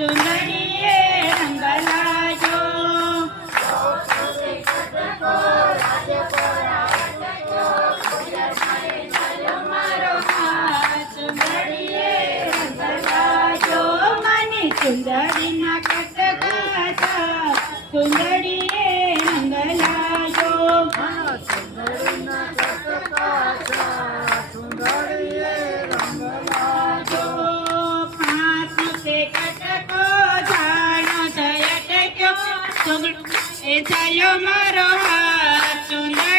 ચુંદડીએ રંગ લાજો ચુંદડીએ રંગ લાજો મને ચુંદડીના કટકા ચુંદડીએ રંગ લાજો એ ચાલ્યો મારો હાથ ચુંદડી